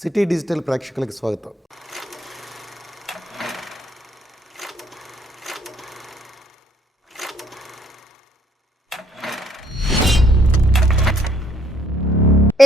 City digital ప్రేక్షకులకి స్వాగతం.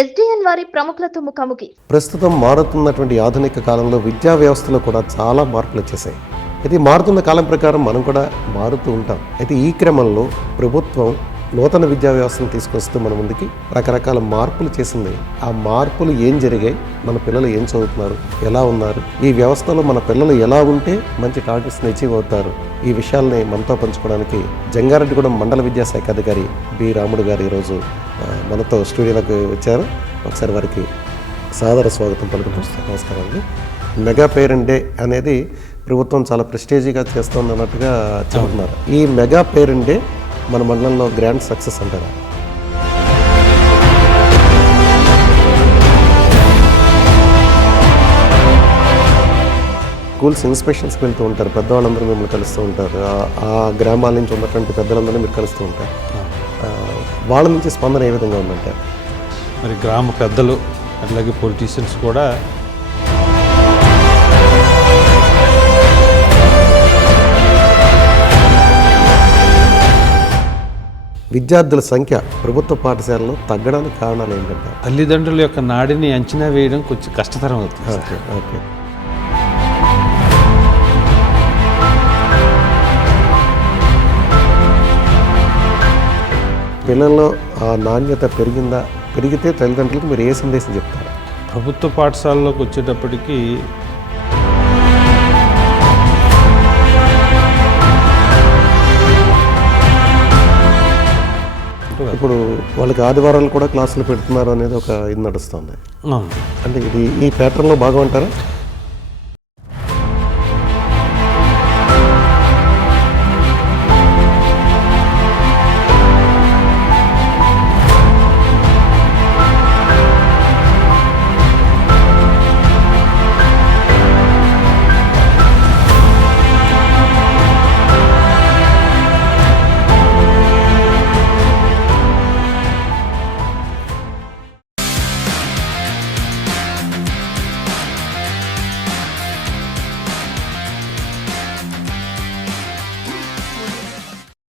SDN వారి ప్రముఖులతో ముఖాముఖి. ప్రస్తుతం మారుతున్నటువంటి ఆధునిక కాలంలో విద్యా వ్యవస్థలో కూడా చాలా మార్పులు వచ్చేసాయి. అయితే మారుతున్న కాలం ప్రకారం మనం కూడా మారుతూ ఉంటాం. అయితే ఈ క్రమంలో ప్రభుత్వం నూతన విద్యా వ్యవస్థను తీసుకొస్తూ మన ముందుకి రకరకాల మార్పులు చేసింది. ఆ మార్పులు ఏం జరిగాయి, మన పిల్లలు ఏం చదువుతున్నారు, ఎలా ఉన్నారు, ఈ వ్యవస్థలో మన పిల్లలు ఎలా ఉంటే మంచి టార్గెట్స్ని అచీవ్ అవుతారు, ఈ విషయాల్ని మనతో పంచుకోవడానికి జంగారెడ్డిగూడెం మండల విద్యాశాఖ అధికారి బి రాముడు గారు ఈరోజు మనతో స్టూడియోలోకి వచ్చారు. ఒకసారి వారికి సాదర స్వాగతం పలుకుతున్నాం. నమస్కారం అండి. మెగా పేరెంట్ డే అనేది ప్రభుత్వం చాలా ప్రెస్టేజీగా చేస్తుంది అన్నట్టుగా చెబుతున్నారు. ఈ మెగా పేరెంట్ డే మన మండలంలో గ్రాండ్ సక్సెస్ అంటారా? స్కూల్స్ ఇన్స్పెక్షన్స్కి వెళ్తూ ఉంటారు, పెద్దవాళ్ళందరూ మిమ్మల్ని కలుస్తూ ఉంటారు, ఆ గ్రామాల నుంచి ఉన్నటువంటి పెద్దలందరూ మీరు కలుస్తూ ఉంటారు. వాళ్ళ నుంచి స్పందన ఏ విధంగా ఉందంటారు? మరి గ్రామ పెద్దలు అట్లాగే పొలిటీషియన్స్ కూడా విద్యార్థుల సంఖ్య ప్రభుత్వ పాఠశాలలో తగ్గడానికి కారణాలు ఏంటంటే? తల్లిదండ్రుల యొక్క నాడిని అంచనా వేయడం కొంచెం కష్టతరం అవుతుంది. ఓకే. పిల్లల్లో ఆ నాణ్యత పెరిగితే తల్లిదండ్రులకు మీరు ఏ సందేశం చెప్తారు? ప్రభుత్వ పాఠశాలలోకి వచ్చేటప్పటికి ఇప్పుడు వాళ్ళకి ఆదివారాలు కూడా క్లాసులు పెడుతున్నారు అనేది ఒక ఇది నడుస్తుంది. అంటే ఈ ప్యాటర్న్లో బాగా ఉంటారా?